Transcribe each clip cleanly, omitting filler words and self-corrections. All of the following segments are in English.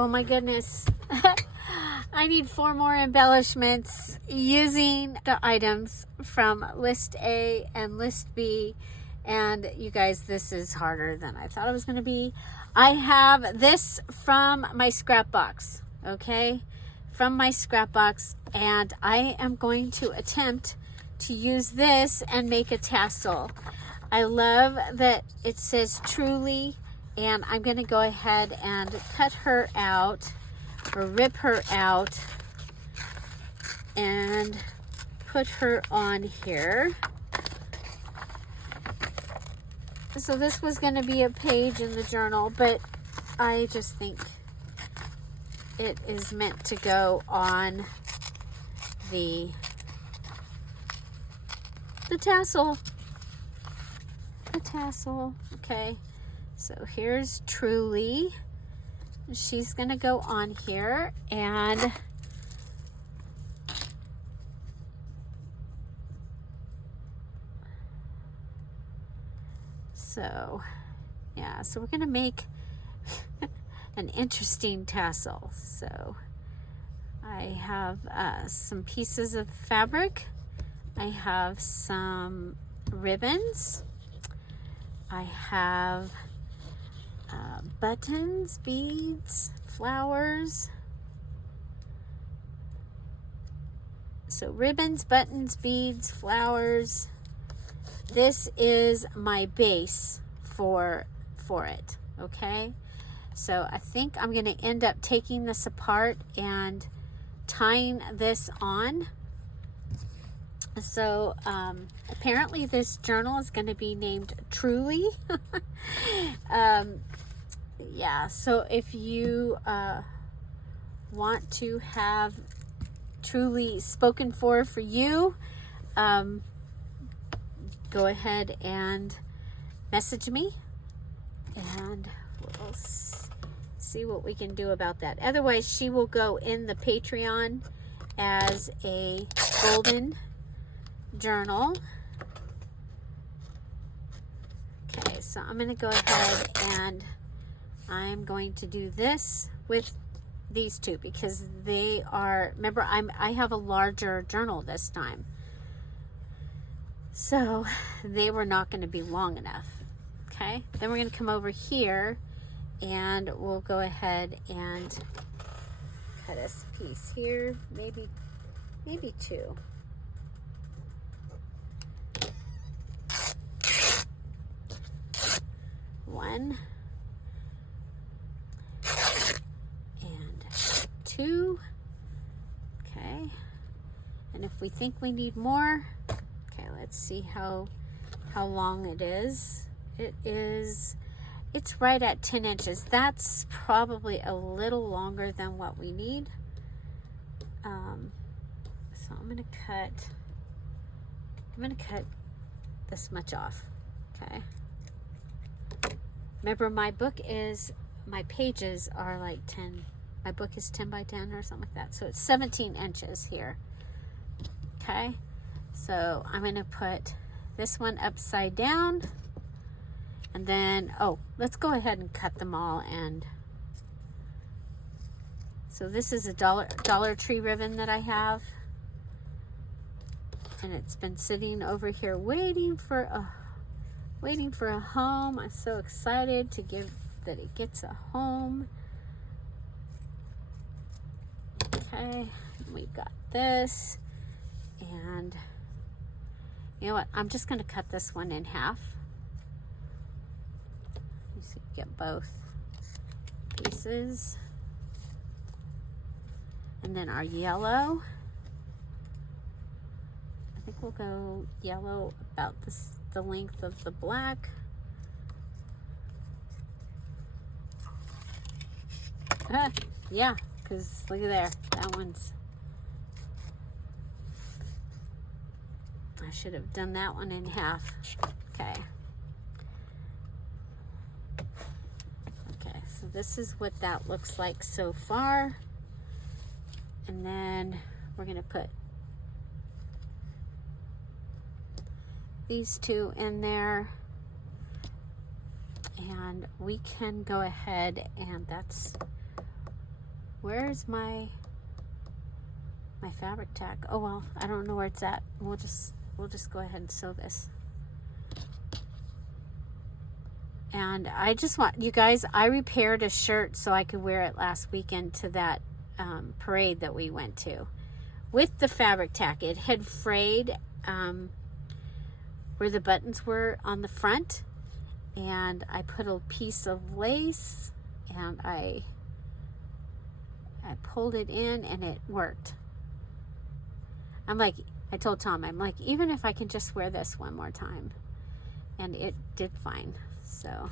Oh my goodness. I need 4 more embellishments using the items from list A and list B. And you guys, this is harder than I thought it was going to be. I have this from my scrap box, okay? From my scrap box, and I am going to attempt to use this and make a tassel. I love that it says Truly, and I'm going to go ahead and cut her out or rip her out and put her on here. So this was going to be a page in the journal, but I just think it is meant to go on the tassel. The tassel. Okay. So here's Truly. She's going to go on here, and so yeah, so we're going to make an interesting tassel. So I have some pieces of fabric. I have some ribbons. I have buttons, beads, flowers. So ribbons, buttons, beads, flowers. This is my base for it, okay? So I think I'm going to end up taking this apart and tying this on. So apparently this journal is going to be named Truly. Yeah, so if you want to have Truly spoken for you, go ahead and message me, and we'll see what we can do about that. Otherwise, she will go in the Patreon as a golden journal. Okay, so I'm going to go ahead and I'm going to do this with these two because they are, remember, I have a larger journal this time, so they were not going to be long enough. Okay, then we're going to come over here and we'll go ahead and cut a piece here, maybe 2. One and 2. Okay, and if we think we need more, okay, let's see how long it is. It's right at 10 inches. That's probably a little longer than what we need. So I'm gonna cut this much off. Okay. Remember, my pages are like 10. My book is 10 by 10 or something like that. So it's 17 inches here. Okay. So I'm going to put this one upside down. And then, let's go ahead and cut them all. And so this is a Dollar Tree ribbon that I have. And it's been sitting over here waiting for a home. I'm so excited that it gets a home. Okay, we've got this, and you know what? I'm just going to cut this one in half. You see, get both pieces, and then our yellow. I think we'll go yellow about the length of the black. Yeah, because look at there. That one's... I should have done that one in half. Okay. Okay, so this is what that looks like so far. And then we're going to put these two in there, and we can go ahead, and that's Where's my fabric tack? Oh well, I don't know where it's at. We'll just go ahead and sew this. And I just want you guys, I repaired a shirt so I could wear it last weekend to that parade that we went to with the fabric tack. It had frayed where the buttons were on the front, and I put a piece of lace and I pulled it in and it worked. I'm like, I told Tom, I'm like, even if I can just wear this one more time, and it did fine. So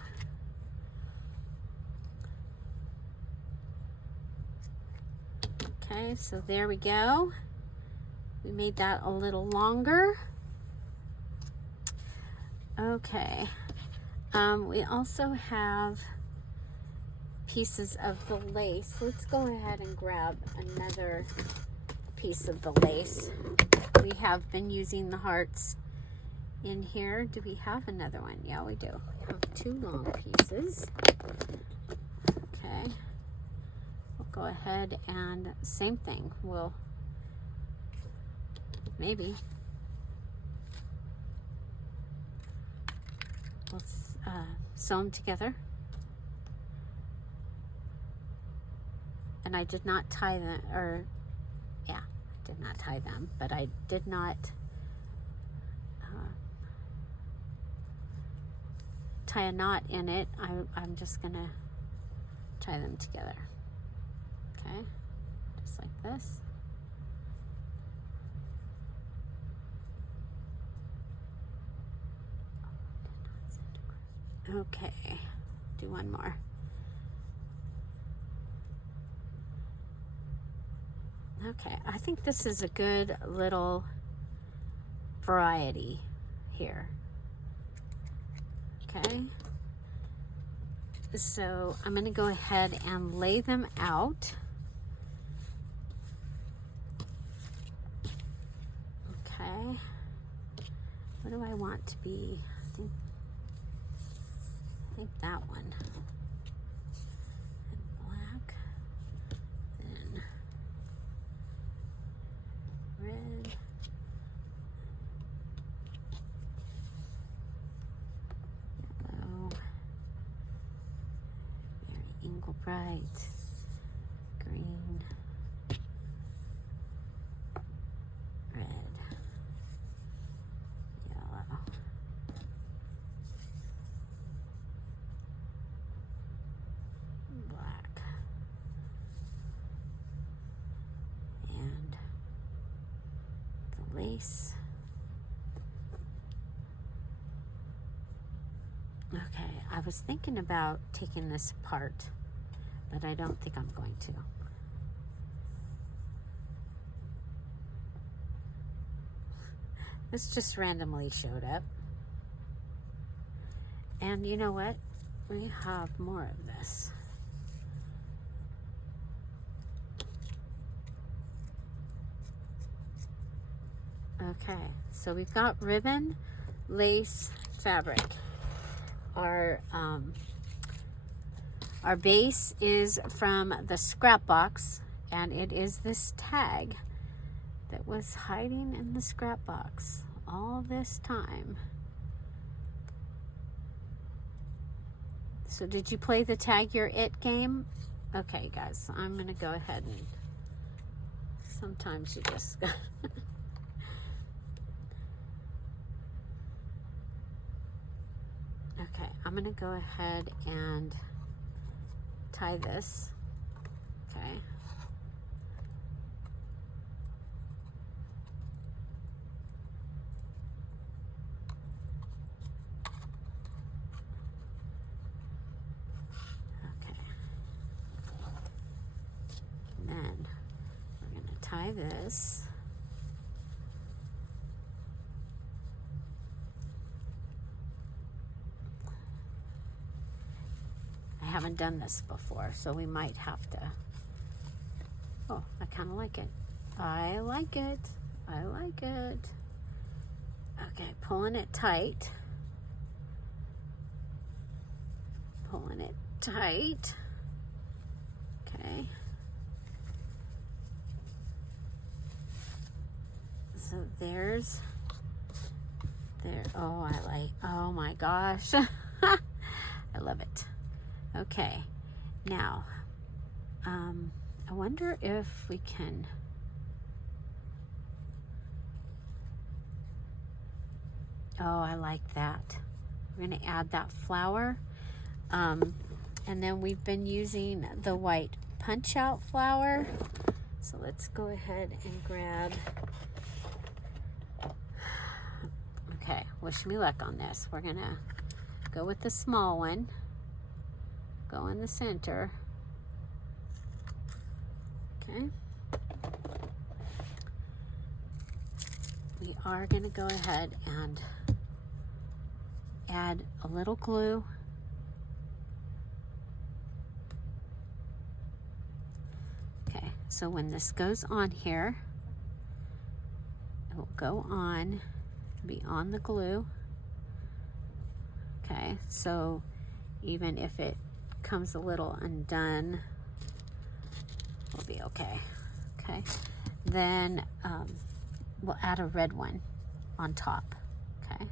okay, so there we go. We made that a little longer. Okay, we also have pieces of the lace. Let's go ahead and grab another piece of the lace. We have been using the hearts in here. Do we have another one? Yeah, we do. We have 2 long pieces. Okay, we'll go ahead and same thing. We'll maybe let's sew them together. And I did not tie them, or yeah, I did not tie them, but I did not tie a knot in it. I'm just gonna tie them together. Okay, just like this. Okay, do one more. Okay, I think this is a good little variety here. Okay, so I'm going to go ahead and lay them out. Okay, what do I want to be? I think that one. And black, then red, yellow, very Ingle Bright, green, red, yellow, black, and the lace. Okay, I was thinking about taking this apart, but I don't think I'm going to. This just randomly showed up. And you know what? We have more of this. Okay, so we've got ribbon, lace, fabric. Our base is from the scrap box, and it is this tag that was hiding in the scrap box all this time. So did you play the Tag Your It game? Okay, guys, I'm gonna go ahead and sometimes you just okay, I'm gonna go ahead and tie this. Okay. Okay. And then we're gonna tie this. I haven't done this before, so we might have to. Oh, I kind of like it. I like it. I like it. Okay, pulling it tight. Pulling it tight. Okay. So there's there. Oh my gosh. I love it. Okay, now I wonder if we can I like that. We're going to add that flower. And then we've been using the white punch out flower. So let's go ahead and grab. Okay, wish me luck on this. We're going to go with the small one. Go in the center. Okay. We are going to go ahead and add a little glue. Okay, so when this goes on here, it will go on, be on the glue. Okay, so even if it comes a little undone, we'll be okay. Okay, then we'll add a red one on top. Okay.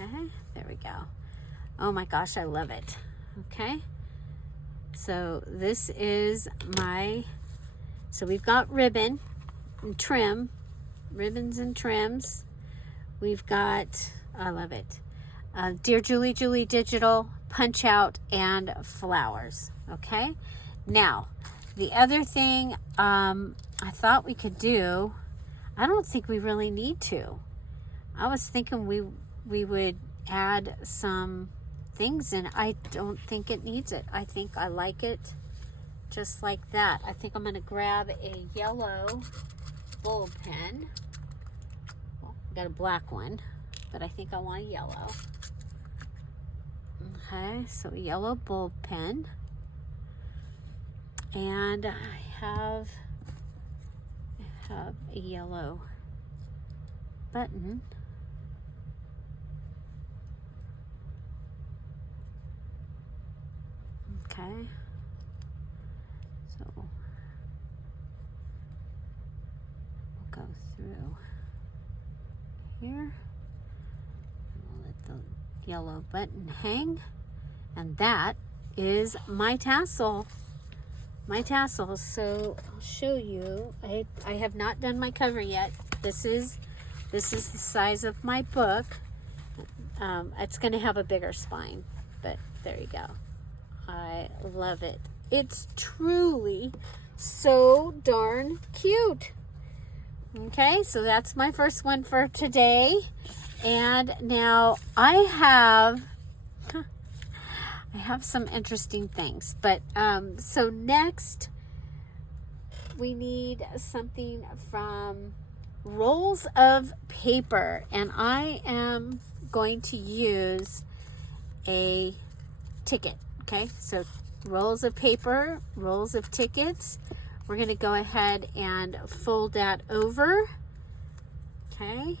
Okay, there we go. Oh my gosh, I love it. Okay, so this is so we've got ribbon and trim, ribbons and trims. We've got, I love it, Dear Julie Julie Digital, punch out, and flowers. Okay, now the other thing I thought we could do, I don't think we really need to. I was thinking we would add some things, and I don't think it needs it. I think I like it just like that. I think I'm going to grab a yellow bulb pen. Well, I got a black one, but I think I want a yellow. Okay, so a yellow bulb pen. And I have a yellow button. Okay, so we'll go through here, and we'll let the yellow button hang, and that is my tassel. My tassel. So I'll show you. I have not done my cover yet. This is the size of my book. It's going to have a bigger spine, but there you go. I love it. It's truly so darn cute. Okay, so that's my first one for today. And now I have some interesting things. But so next we need something from rolls of paper. And I am going to use a ticket. Okay, so rolls of paper, rolls of tickets. We're going to go ahead and fold that over. Okay,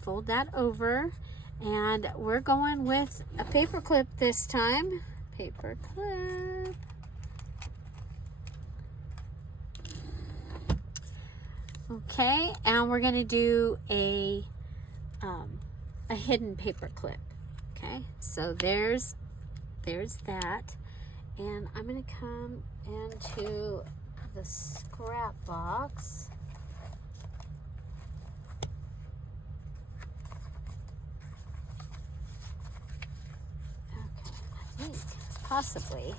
fold that over. And we're going with a paper clip this time. Paper clip. Okay, and we're going to do a hidden paper clip. Okay, so there's that. And I'm going to come into the scrap box. Okay, I think possibly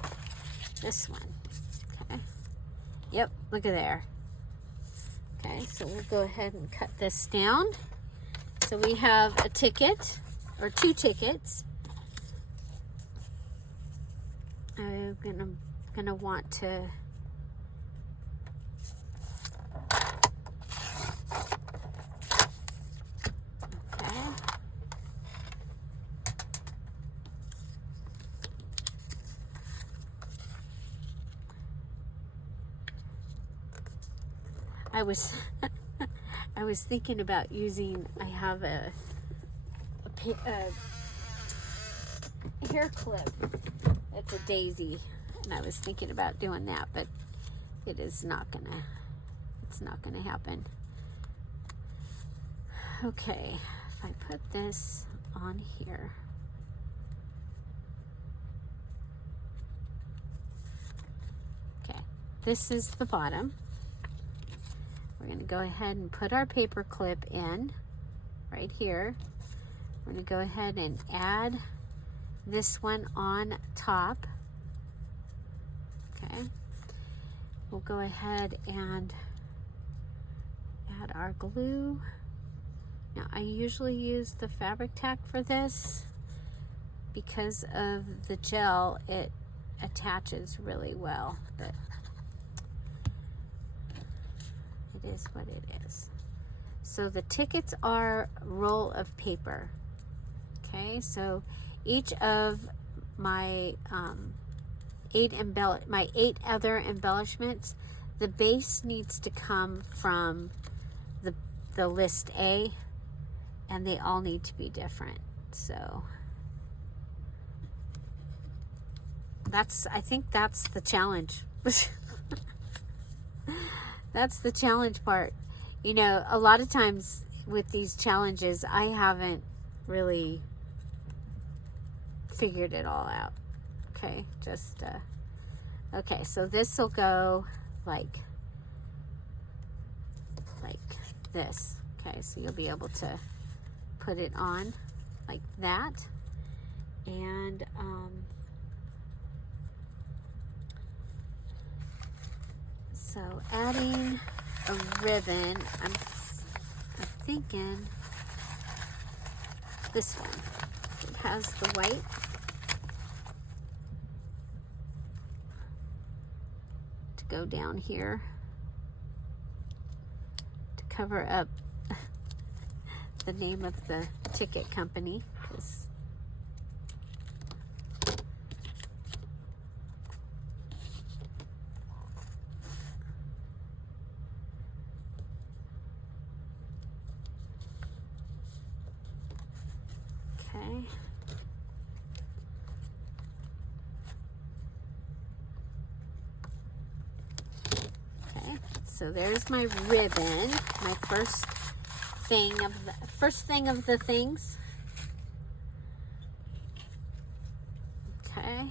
this one. Okay. Yep, look at there. Okay, so we'll go ahead and cut this down. So we have a ticket, or 2 tickets. I'm gonna want to I was thinking about using, I have a hair clip. It's a daisy, and I was thinking about doing that, but it's not gonna happen. Okay, if I put this on here. Okay, this is the bottom. We're going to go ahead and put our paper clip in right here. We're going to go ahead and add this one on top. Okay. We'll go ahead and add our glue. Now, I usually use the fabric tack for this. Because of the gel, it attaches really well, but it is what it is. So the tickets are a roll of paper. Okay, so each of my 8 other embellishments, the base needs to come from the list A, and they all need to be different. So I think that's the challenge. That's the challenge part. You know, a lot of times with these challenges, I haven't really figured it all out. Okay, okay, so this will go like this. Okay, so you'll be able to put it on like that. And so adding a ribbon, I'm thinking this one. It has the white. To go down here to cover up the name of the ticket company. Okay. Okay, so there's my ribbon, my first thing of the things. Okay.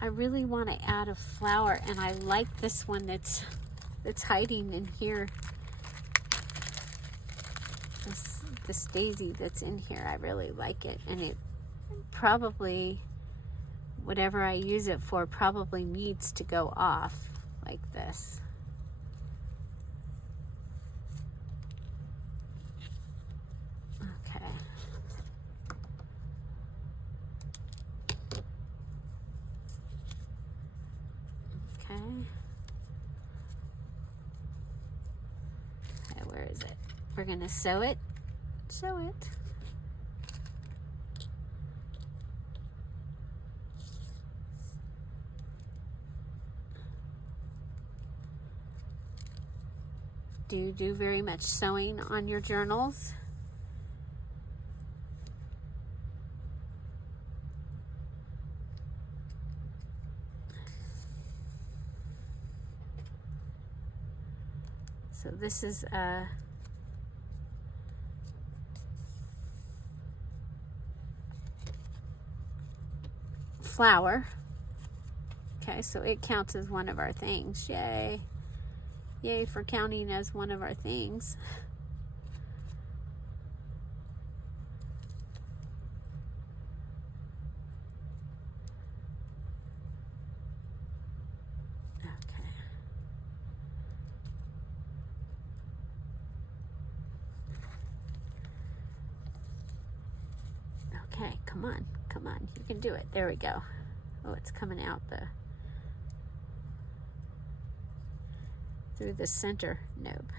I really want to add a flower, and I like this one that's hiding in here. This daisy that's in here, I really like it, and it probably, whatever I use it for, probably needs to go off like this. Okay. Okay. Okay, where is it? We're gonna sew it. Sew it. Do very much sewing on your journals. So this is flower. Okay, so it counts as one of our things. Yay. Yay for counting as one of our things. Okay, come on, come on. You can do it. There we go. Oh, it's coming out through the center. Nope.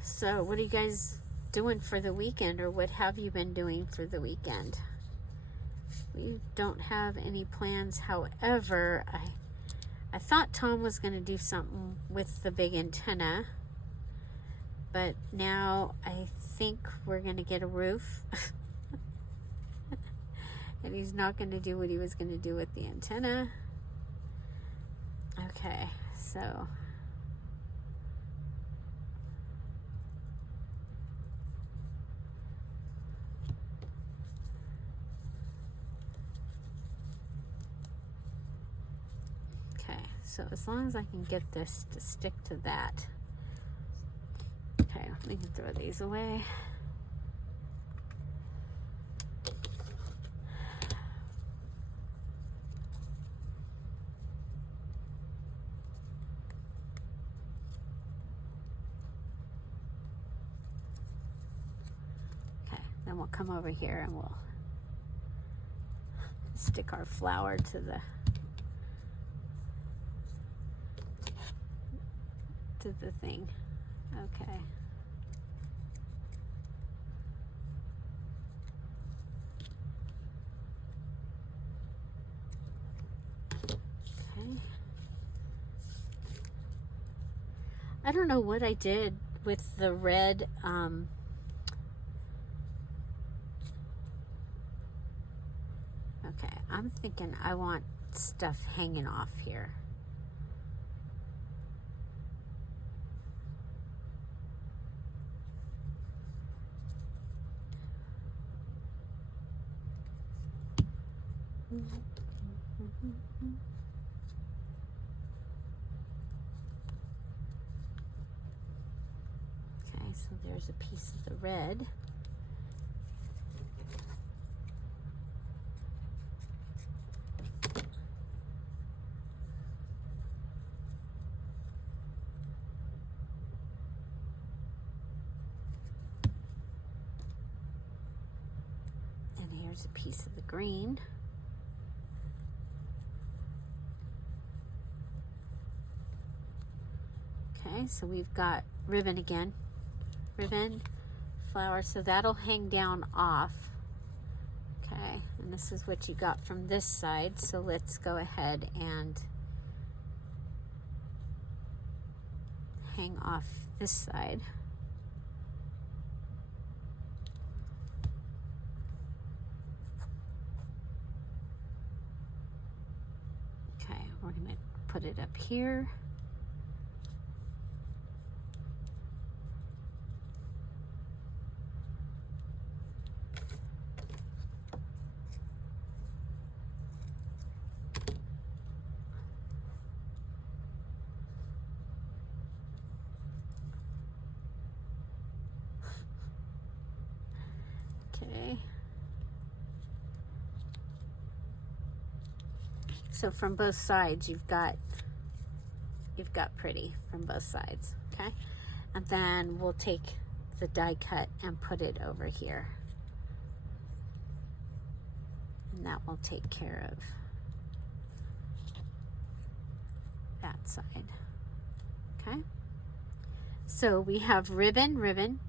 So, what are you guys doing for the weekend, or what have you been doing for the weekend? We don't have any plans. However, I thought Tom was going to do something with the big antenna, but now I think we're going to get a roof. And he's not going to do what he was going to do with the antenna. Okay, so as long as I can get this to stick to that. Okay, we can throw these away. Okay, then we'll come over here and we'll stick our flower to the thing. Okay. I don't know what I did with the red okay, I'm thinking I want stuff hanging off here. Okay, so there's a piece of the red. And here's a piece of the green. Okay, so we've got ribbon again. Ribbon, flower, so that'll hang down off. Okay, and this is what you got from this side, so let's go ahead and hang off this side. Okay, we're going to put it up here. Okay. So from both sides you've got pretty from both sides, okay? And then we'll take the die cut and put it over here. And that will take care of that side. Okay? So we have ribbon,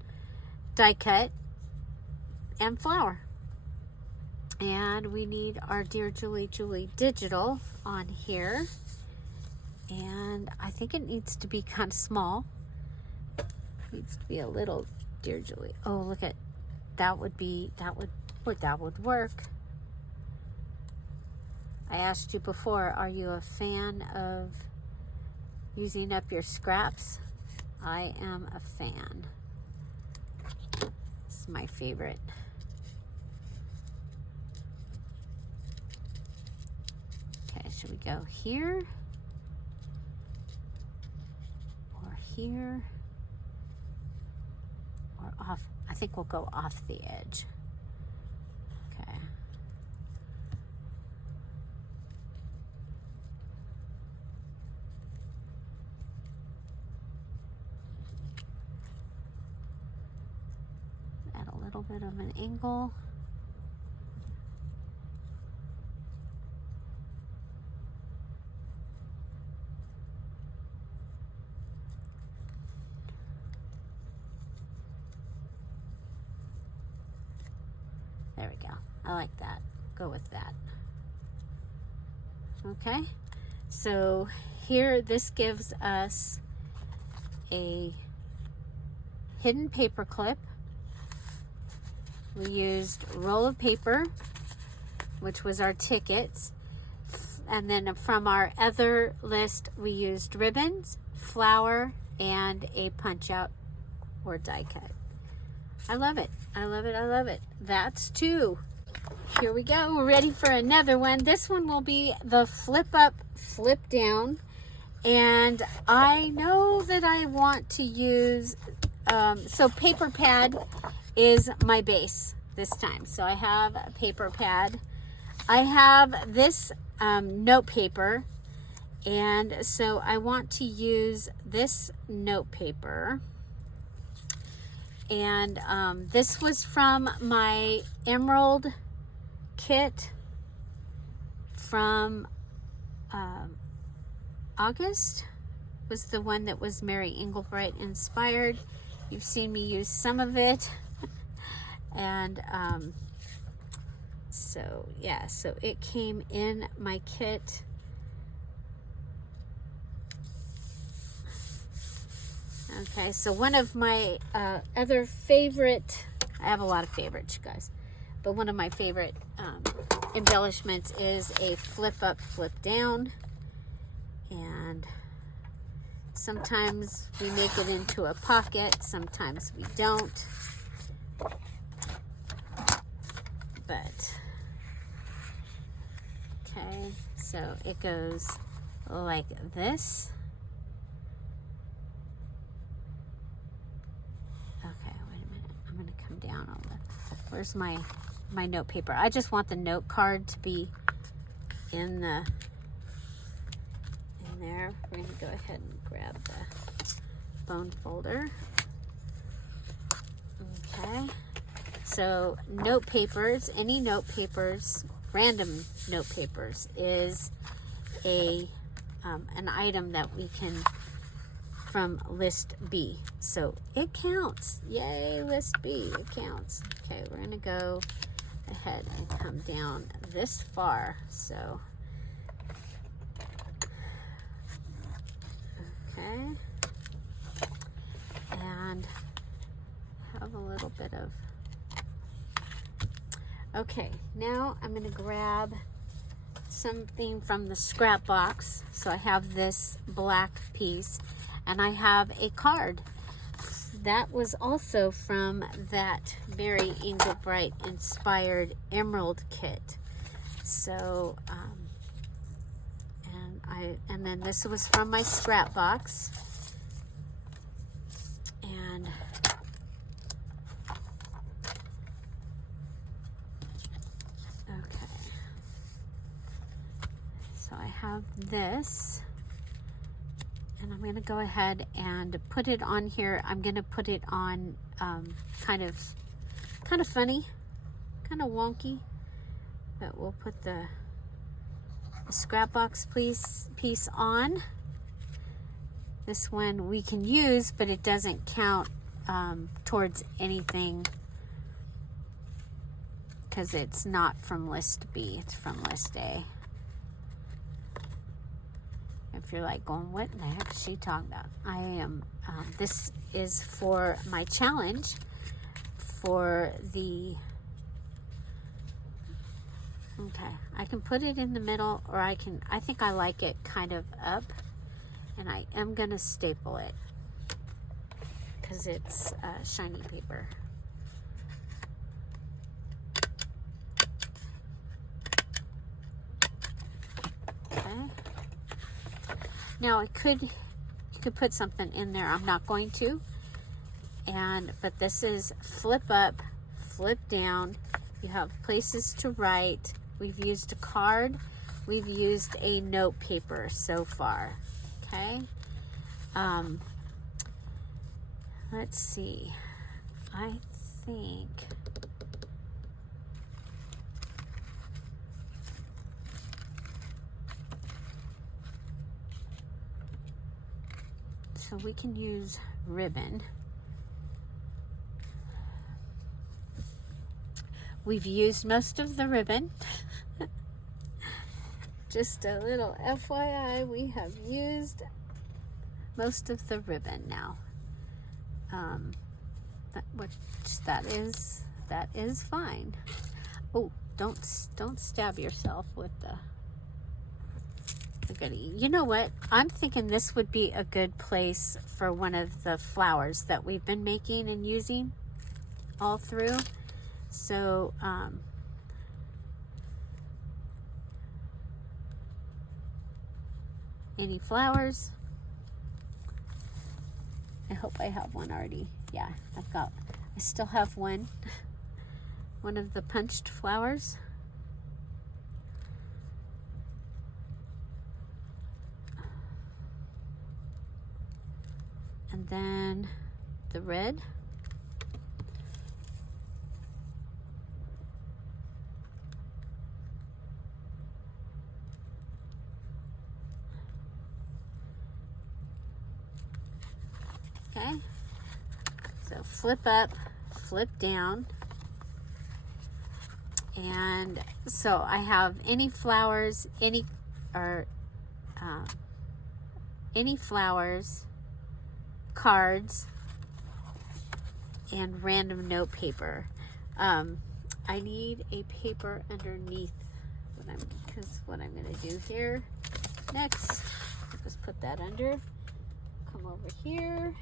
die cut, and flower. And we need our Dear Julie digital on here. And I think it needs to be kind of small. It needs to be a little Dear Julie. Oh, look at that would work. I asked you before, are you a fan of using up your scraps? I am a fan. This is my favorite. should we go here or here or off? I think we'll go off the edge. Okay. At a little bit of an angle. There we go. I like that. Go with that. Okay. So here, this gives us a hidden paper clip. We used roll of paper, which was our tickets. And then from our other list, we used ribbons, flour, and a punch out or die cut. I love it. I love it. I love it. That's 2. Here we go. We're ready for another one. This one will be the flip up, flip down. And I know that I want to use, so paper pad is my base this time. So I have a paper pad. I have this note paper. And so I want to use this note paper. And this was from my Emerald kit from August. Was the one that was Mary Engelbreit inspired. You've seen me use some of it. And so yeah, so it came in my kit. Okay, so one of my other favorite, I have a lot of favorites, you guys, but one of my favorite embellishments is a flip up, flip down. And sometimes we make it into a pocket, sometimes we don't. But, okay, so it goes like this. Down on the, where's my note paper? I just want the note card to be in there. We're going to go ahead and grab the bone folder. Okay, so note papers, any note papers, random note papers is a an item that we can from list B. So it counts. Yay, list B, it counts. Okay, we're gonna go ahead and come down this far. So, okay. And have a little bit of, okay, now I'm gonna grab something from the scrap box. So I have this black piece. And I have a card that was also from that Mary Engelbreit inspired Emerald kit. So, and then this was from my scrap box. And okay, so I have this. And I'm going to go ahead and put it on here. I'm going to put it on kind of funny, kind of wonky. But we'll put the scrap box piece on. This one we can use, but it doesn't count towards anything because it's not from list B. It's from list A. If you're like going, what in the heck is she talking about? I am, this is for my challenge for the, okay, I can put it in the middle or I think I like it kind of up and I am going to staple it because it's shiny paper. Okay. Now you could put something in there. I'm not going to. But this is flip up, flip down. You have places to write. We've used a card. We've used a note paper so far. Okay. Let's see. I think so we can use ribbon. We've used most of the ribbon. Just a little FYI, we have used most of the ribbon now. That is fine. Oh, don't stab yourself with the goodie. You know what? I'm thinking this would be a good place for one of the flowers that we've been making and using all through. So, any flowers? I hope I have one already. Yeah, I still have one of the punched flowers. And then the red. Okay, so flip up, flip down, and so I have any flowers, any flowers, cards, and random note paper. I need a paper underneath because what I'm going to do here next, just put that under, come over here,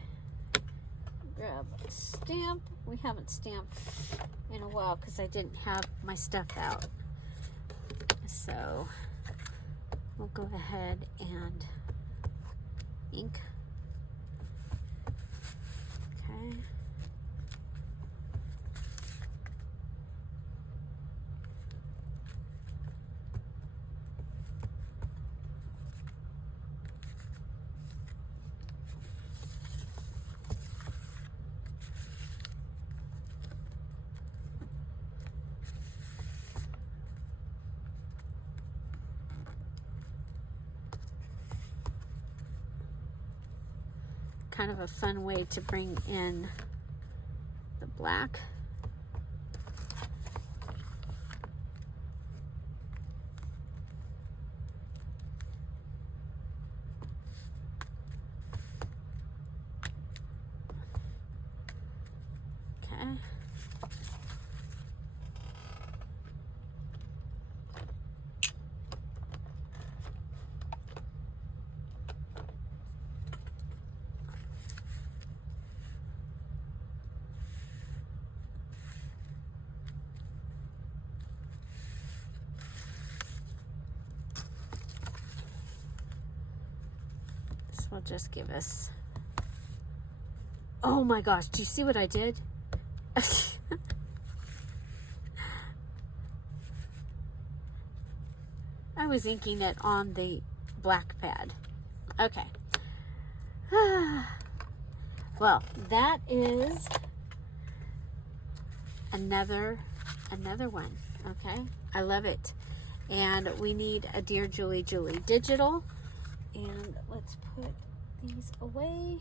grab a stamp. We haven't stamped in a while because I didn't have my stuff out. So we'll go ahead and ink. Okay. Kind of a fun way to bring in the black. Okay. Will just give us, oh my gosh, do you see what I did? I was inking it on the black pad. Okay. Well, that is another one. Okay, I love it. And we need a Dear Julie Julie digital. And let's put these away.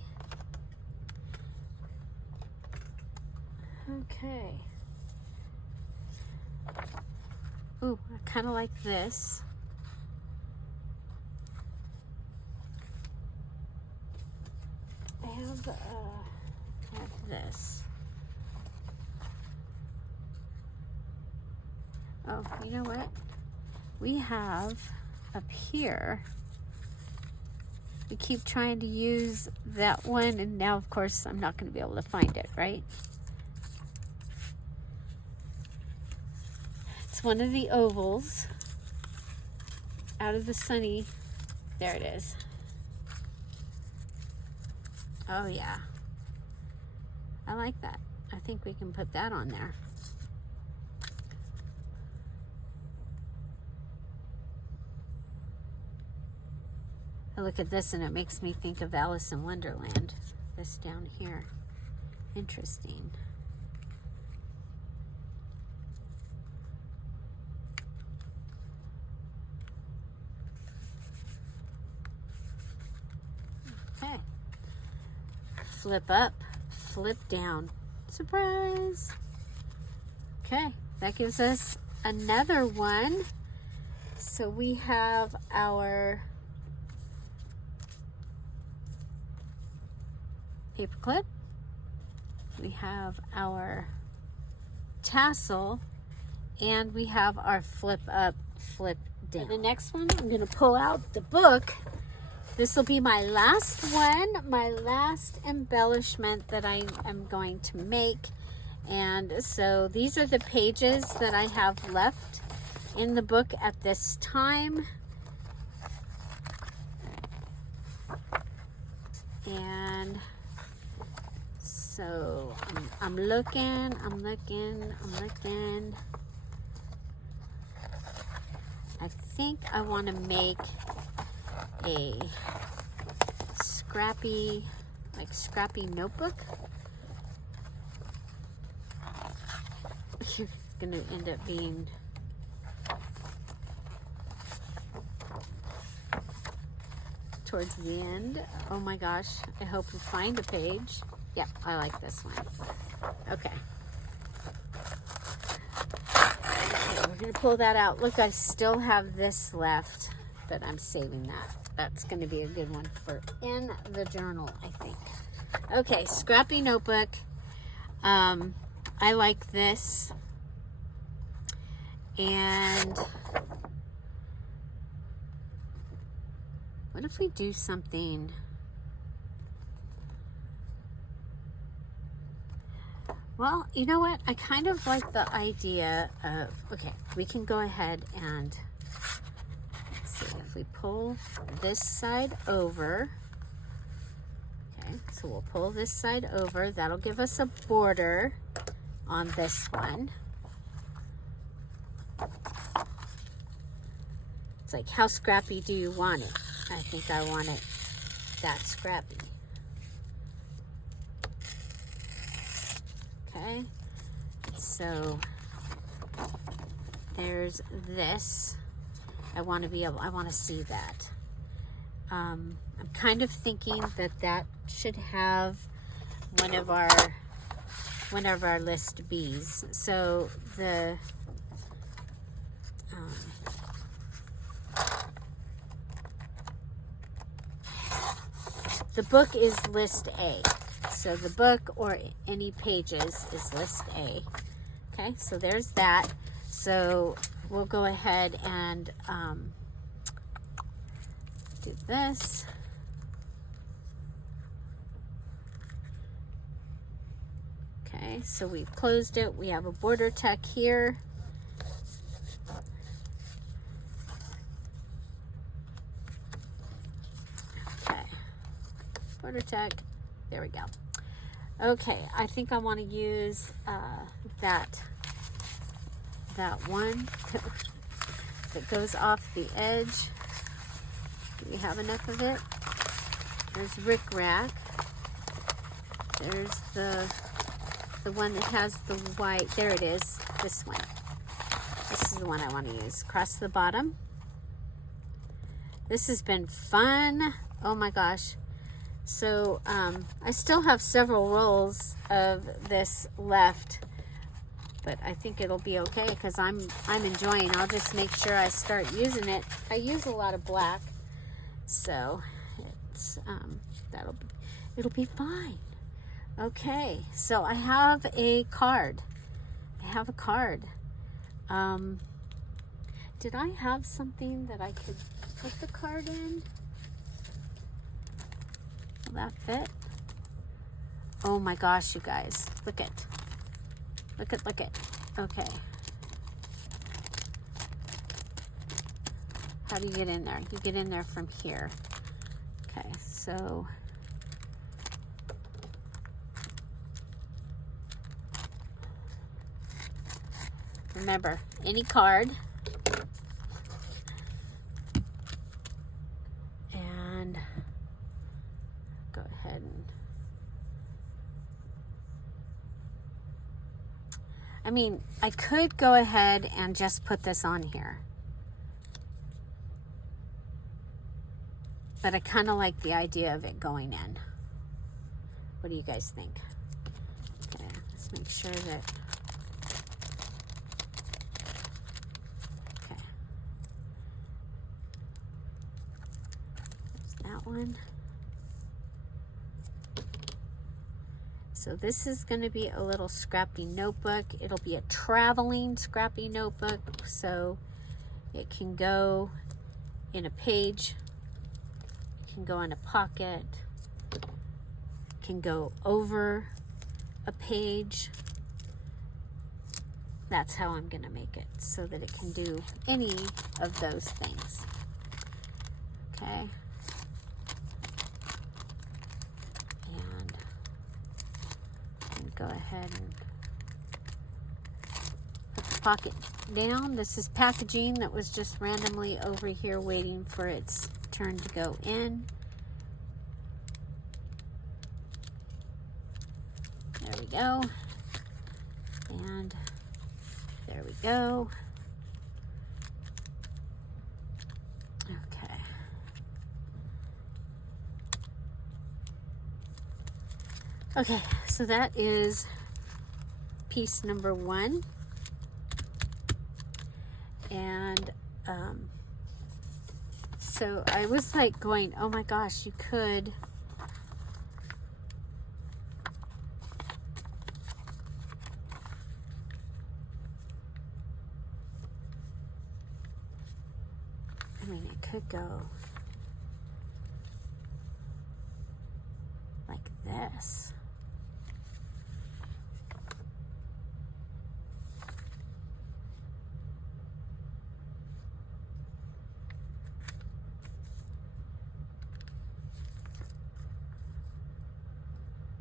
Okay. Ooh, I kind of like this. I have this. Oh, you know what? We have up here. We keep trying to use that one, and now, of course, I'm not going to be able to find it, right? It's one of the ovals out of the sunny. There it is. Oh yeah. I like that. I think we can put that on there. I look at this and it makes me think of Alice in Wonderland. This down here. Interesting. Okay. Flip up, flip down. Surprise! Okay, that gives us another one. So we have our paperclip. We have our tassel, and we have our flip up, flip down. For the next one, I'm going to pull out the book. This will be my last one, my last embellishment that I am going to make. And so these are the pages that I have left in the book at this time. And so I'm looking. I think I want to make a Scrappy, like Scrappy notebook. It's going to end up being towards the end. Oh my gosh, I hope you find a page. Yep, I like this one. Okay. We're going to pull that out. Look, I still have this left, but I'm saving that. That's going to be a good one for in the journal, I think. Okay, Scrappy notebook. I like this. And what if we do something? Well, you know what? I kind of like the idea of, okay, we can go ahead and, let's see, if we pull this side over, okay, so we'll pull this side over. That'll give us a border on this one. It's like, how scrappy do you want it? I think I want it that scrappy. Okay, so there's this. I want to see that. I'm kind of thinking that should have one of our list B's. So the book is list A. So the book or any pages is list A. Okay, so there's that. So we'll go ahead and do this. Okay, so we've closed it. We have a border tuck here. Okay, border tuck. There we go. Okay, I think I want to use that one that goes off the edge. Do we have enough of it? There's Rick Rack. There's the one that has the white. There it is. This one. This is the one I want to use. Across the bottom. This has been fun. Oh my gosh. So I still have several rolls of this left, but I think it'll be okay because I'm enjoying. I'll just make sure I start using it. I use a lot of black, so it's it'll be fine. Okay, so I have a card. Did I have something that I could put the card in? Will that fit? Oh my gosh, you guys. Look it. Okay. How do you get in there? You get in there from here. Okay, so Remember, any card. And go ahead and, I mean, I could go ahead and just put this on here. But I kind of like the idea of it going in. What do you guys think? Okay, let's make sure that, okay. There's that one. So this is going to be a little scrappy notebook. It'll be a traveling scrappy notebook, so it can go in a page, it can go in a pocket, it can go over a page. That's how I'm going to make it, so that it can do any of those things. Okay. Go ahead and put the pocket down. This is packaging that was just randomly over here waiting for its turn to go in. There we go. And there we go. Okay. Okay, so that is piece number 1. And so I was like going, oh my gosh, you could go like this.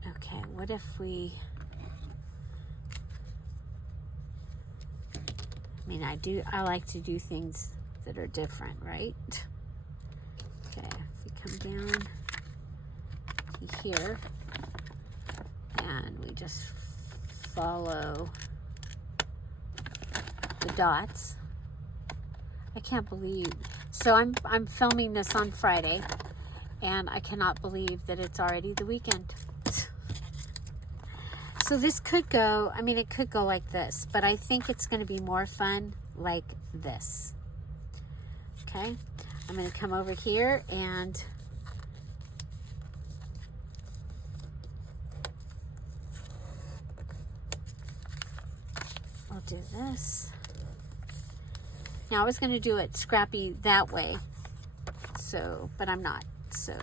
Okay, what if we, I mean, I like to do things that are different, right? Okay, if we come down to here and we just follow the dots. I can't believe, so I'm filming this on Friday and I cannot believe that it's already the weekend. So this could go, I mean, it could go like this, but I think it's going to be more fun like this. Okay, I'm going to come over here and I'll do this. Now I was going to do it scrappy that way, so, but I'm not, so.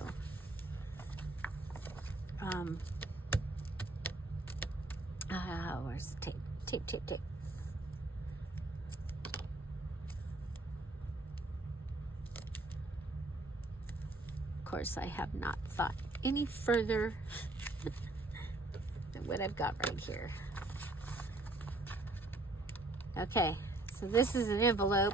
Where's the tape? Tape, tape, tape. Of course, I have not thought any further than what I've got right here. Okay, so this is an envelope.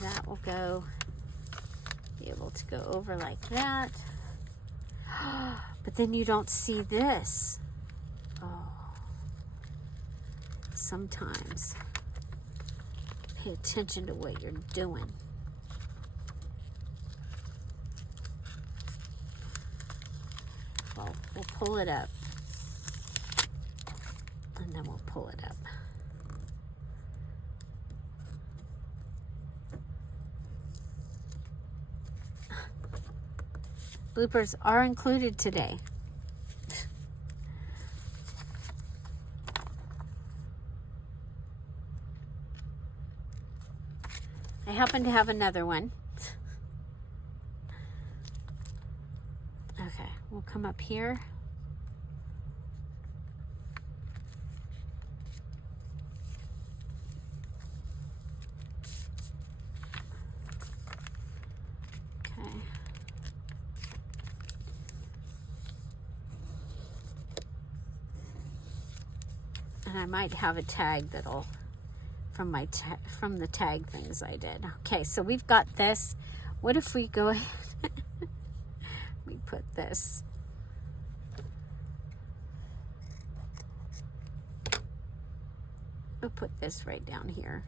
That will go, be able to go over like that. But then you don't see this. Oh, sometimes pay attention to what you're doing. Well, we'll pull it up and then we'll pull it up. Bloopers are included today. I happen to have another one. Okay, we'll come up here. I might have a tag that'll, from the tag things I did. Okay, so we've got this. What if we go ahead, we put this. We'll put this right down here.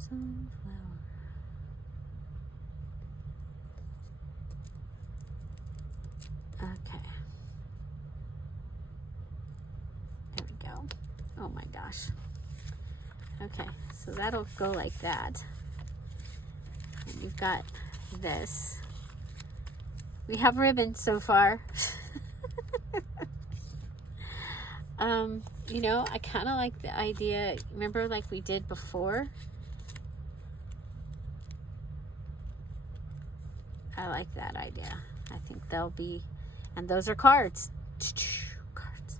Sunflower. Okay. There we go. Oh my gosh. Okay, so that'll go like that. And you've got this. We have ribbon so far. You know, I kind of like the idea, remember like we did before? I like that idea. I think they'll be, and those are cards. Cards.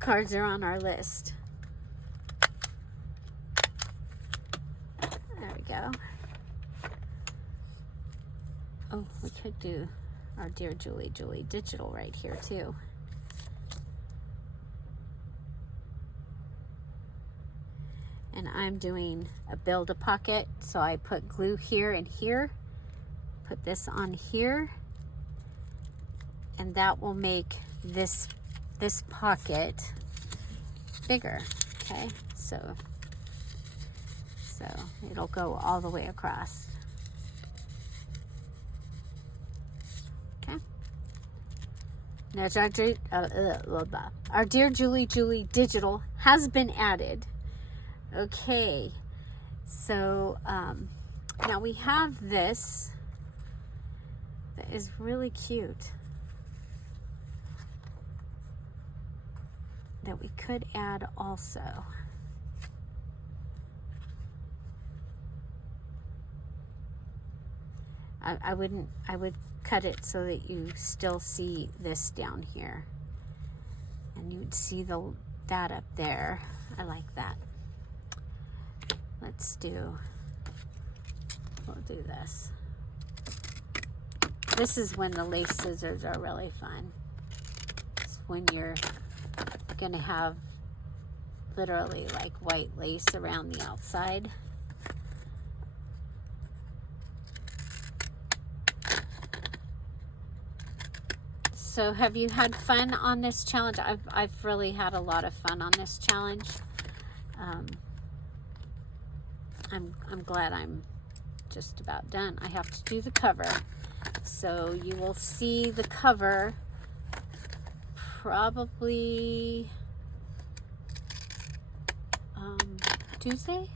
Cards are on our list. There we go. Oh, we could do our Dear Julie digital right here too. And I'm doing a build-a-pocket, so I put glue here and here. Put this on here, and that will make this pocket bigger. Okay, so it'll go all the way across. Okay. There's our Dear Julie digital has been added. Okay, so now we have this that is really cute that we could add also. I would cut it so that you still see this down here, and you would see that up there. I like that. We'll do this. This is when the lace scissors are really fun. It's when you're gonna have literally like white lace around the outside. So have you had fun on this challenge? I've really had a lot of fun on this challenge. I'm glad I'm just about done. I have to do the cover. So you will see the cover probably Tuesday,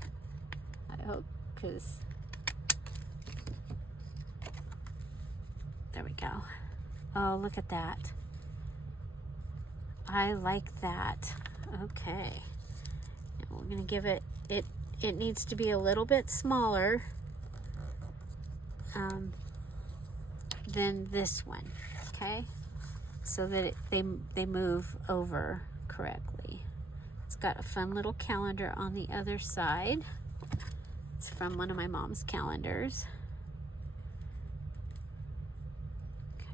I hope, because there we go. Oh, look at that. I like that. Okay. Now we're going to give it needs to be a little bit smaller than this one, okay? So that they move over correctly. It's got a fun little calendar on the other side. It's from one of my mom's calendars.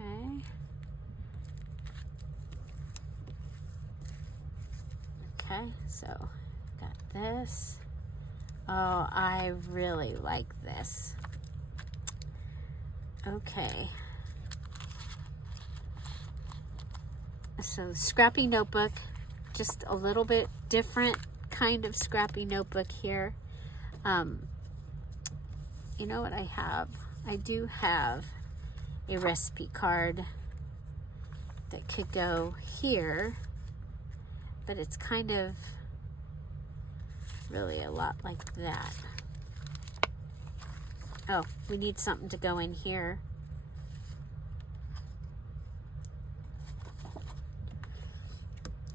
Okay. Okay, so got this. Oh, I really like this. Okay. So Scrappy notebook, just a little bit different kind of Scrappy notebook here. You know what I have? I do have a recipe card that could go here, but it's kind of really a lot like that. Oh, we need something to go in here.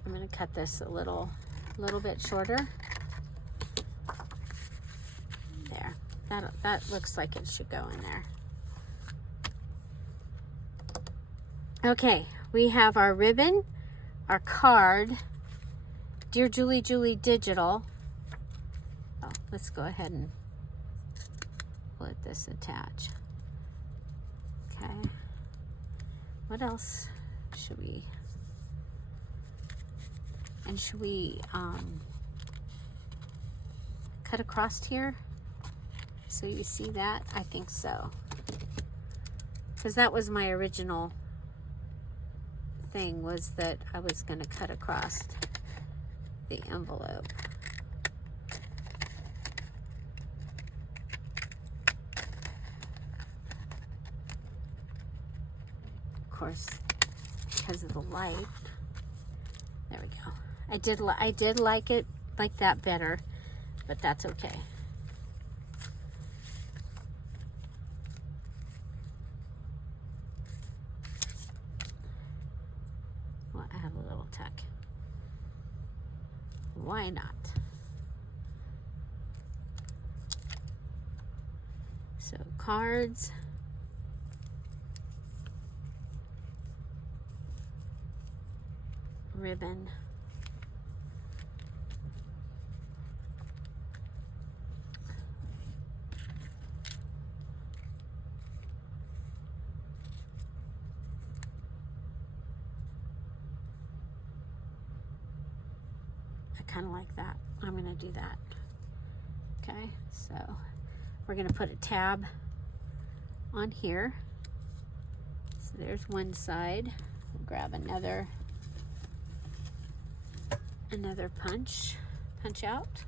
I'm going to cut this a little bit shorter. There. That looks like it should go in there. Okay, we have our ribbon, our card, Dear Julie Digital. Oh, let's go ahead and let this attach. Okay. What else should we, and should we cut across here so you see that? I think so, because that was my original thing, was that I was going to cut across the envelope. Of course, because of the light. There we go. I did like it like that better, but that's okay. Well, add a little tuck. Why not? So cards. Ribbon. I kind of like that. I'm going to do that. Okay, so we're going to put a tab on here. So there's one side. We'll grab another punch out.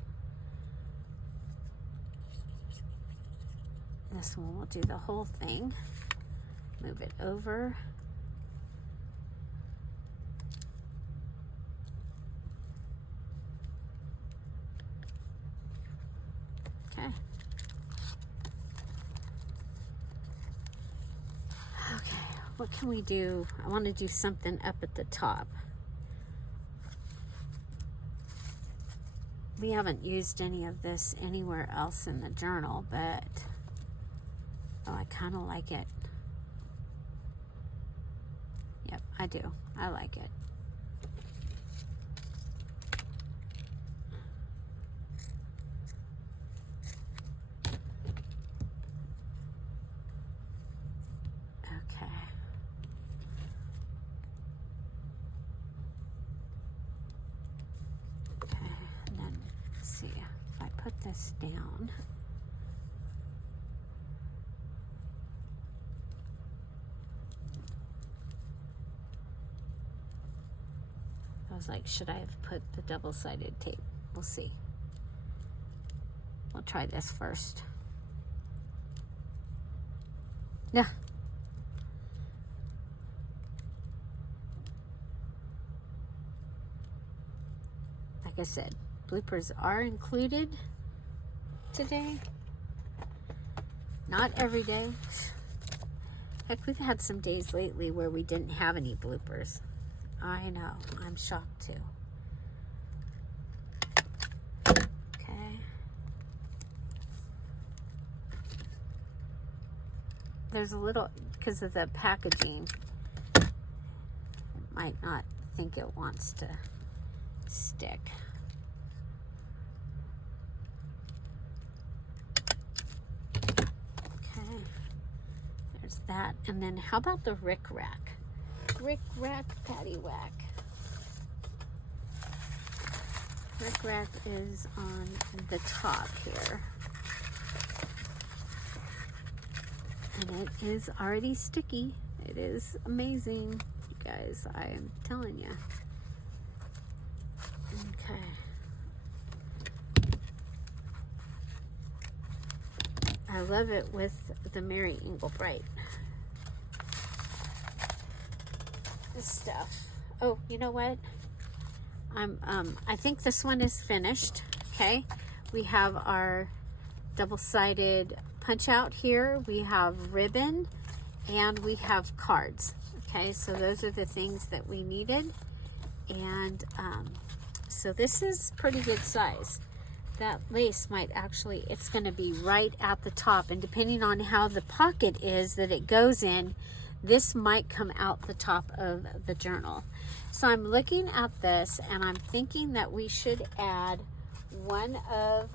This one will do the whole thing. Move it over. Okay. Okay, what can we do? I want to do something up at the top. We haven't used any of this anywhere else in the journal, but oh, I kind of like it. Yep, I do. I like it. Okay. Put this down. I was like, should I have put the double-sided tape? We'll see. We'll try this first. Yeah. Like I said, bloopers are included today. Not every day. Heck, we've had some days lately where we didn't have any bloopers. I know. I'm shocked too. Okay. There's a little, because of the packaging, it might not think it wants to stick. That, and then how about the rick rack? Rick rack, patty whack. Rick rack is on the top here, and it is already sticky. It is amazing, you guys. I am telling you. Okay. I love it with the Mary Englebright stuff. Oh, you know what? I think this one is finished. Okay, we have our double-sided punch out here. We have ribbon, and we have cards. Okay, so those are the things that we needed, and so this is pretty good size. That lace might actually, it's going to be right at the top, and depending on how the pocket is that it goes in, this might come out the top of the journal. So I'm looking at this, and I'm thinking that we should add one of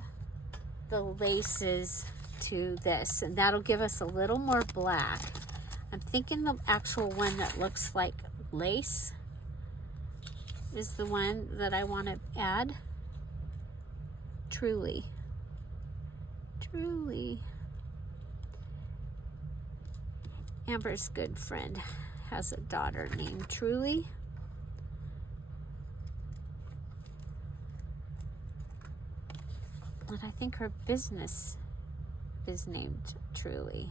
the laces to this, and that'll give us a little more black. I'm thinking the actual one that looks like lace is the one that I want to add. Truly. Amber's good friend has a daughter named Truly. And I think her business is named Truly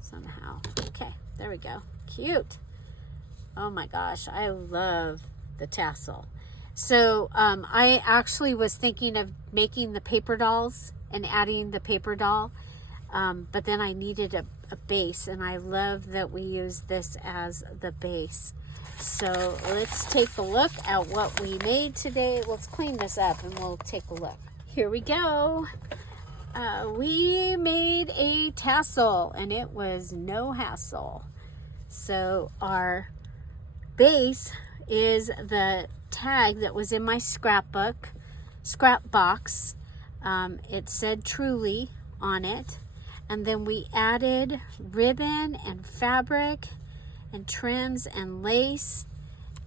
somehow. Okay, there we go. Cute. Oh my gosh, I love the tassel. So I actually was thinking of making the paper dolls and adding the paper doll, but then I needed a base, and I love that we use this as the base. So let's take a look at what we made today. Let's clean this up and we'll take a look. Here we go. We made a tassel, and it was no hassle. So our base is the tag that was in my scrap box. It said Truly on it, and then we added ribbon and fabric and trims and lace,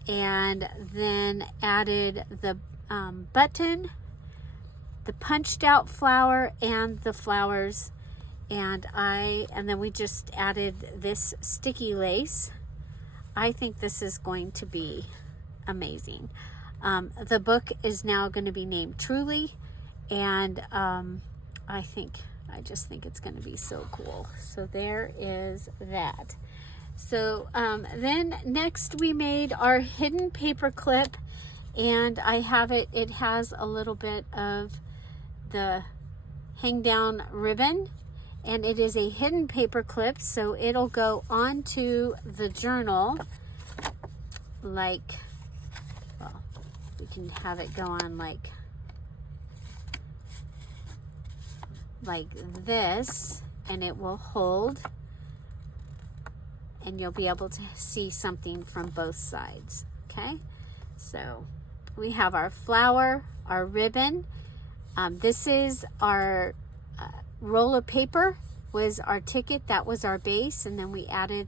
and then added the button, the punched out flower, and the flowers, and then we just added this sticky lace. I think this is going to be amazing. The book is now going to be named Truly, and I just think it's going to be so cool. So there is that. So then next we made our hidden paper clip, and I have it has a little bit of the hang down ribbon, and it is a hidden paper clip, so it'll go onto the journal like, well, we can have it go on like this, and it will hold, and you'll be able to see something from both sides. Okay, so we have our flower, our ribbon. This is our roll of paper, was our ticket. That was our base, and then we added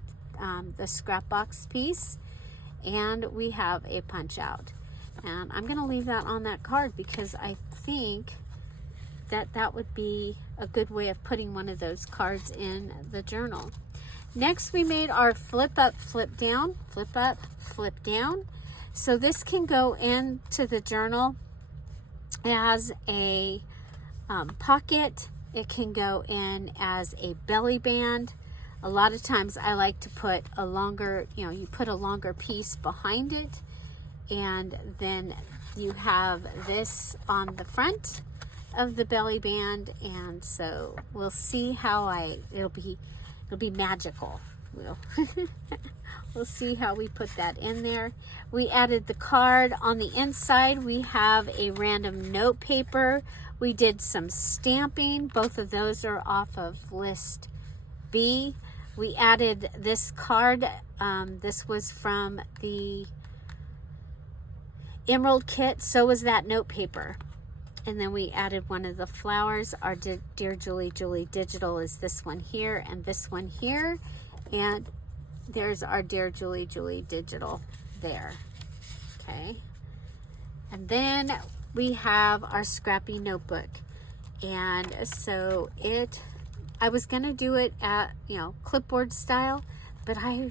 the scrap box piece, and we have a punch out. And I'm going to leave that on that card because I think that would be a good way of putting one of those cards in the journal. Next, we made our flip up, flip down, flip up, flip down. So this can go into the journal as a pocket. It can go in as a belly band. A lot of times I like to put a longer, you put a longer piece behind it, and then you have this on the front of the belly band. And so we'll see how it'll be magical. We'll see how we put that in there. We added the card on the inside. We have a random note paper. We did some stamping. Both of those are off of list B. We added this card. This was from the Emerald kit. So was that note paper. And then we added one of the flowers. Our Dear Julie digital is this one here and this one here. And there's our Dear Julie digital there. Okay. And then we have our Scrappy notebook. And so I was going to do it at, clipboard style, but I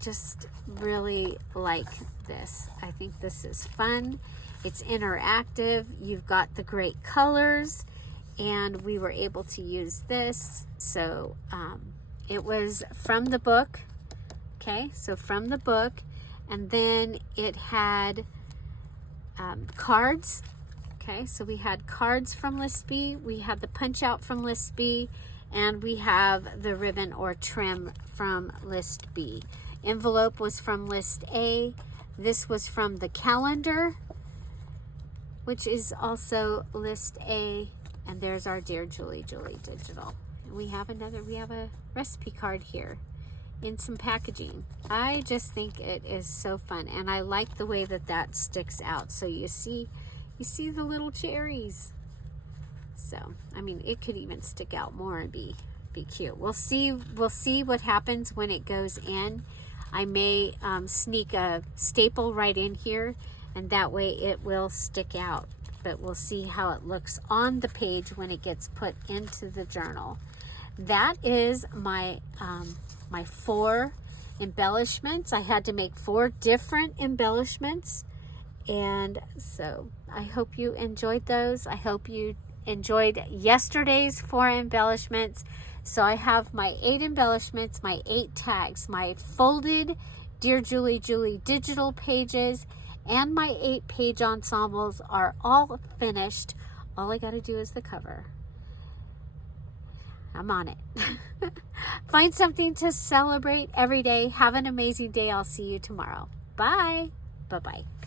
just really like this. I think this is fun. It's interactive. You've got the great colors, and we were able to use this. So it was from the book. Okay, so from the book, and then it had cards. Okay, so we had cards from list B, we had the punch out from list B, and we have the ribbon or trim from list B. Envelope was from list A. This was from the calendar, which is also list A, and there's our Dear Julie digital. And we have a recipe card here in some packaging. I just think it is so fun, and I like the way that sticks out. So you see the little cherries. So, I mean, it could even stick out more and be cute. We'll see what happens when it goes in. I may sneak a staple right in here, and that way it will stick out. But we'll see how it looks on the page when it gets put into the journal. That is my my 4 embellishments. I had to make 4 different embellishments, and so I hope you enjoyed those. I hope you enjoyed yesterday's 4 embellishments. So I have my 8 embellishments, my 8 tags, my folded Dear Julie Julie digital pages, and my 8 page ensembles are all finished. All I got to do is the cover. I'm on it. Find something to celebrate every day. Have an amazing day. I'll see you tomorrow. Bye. Bye-bye.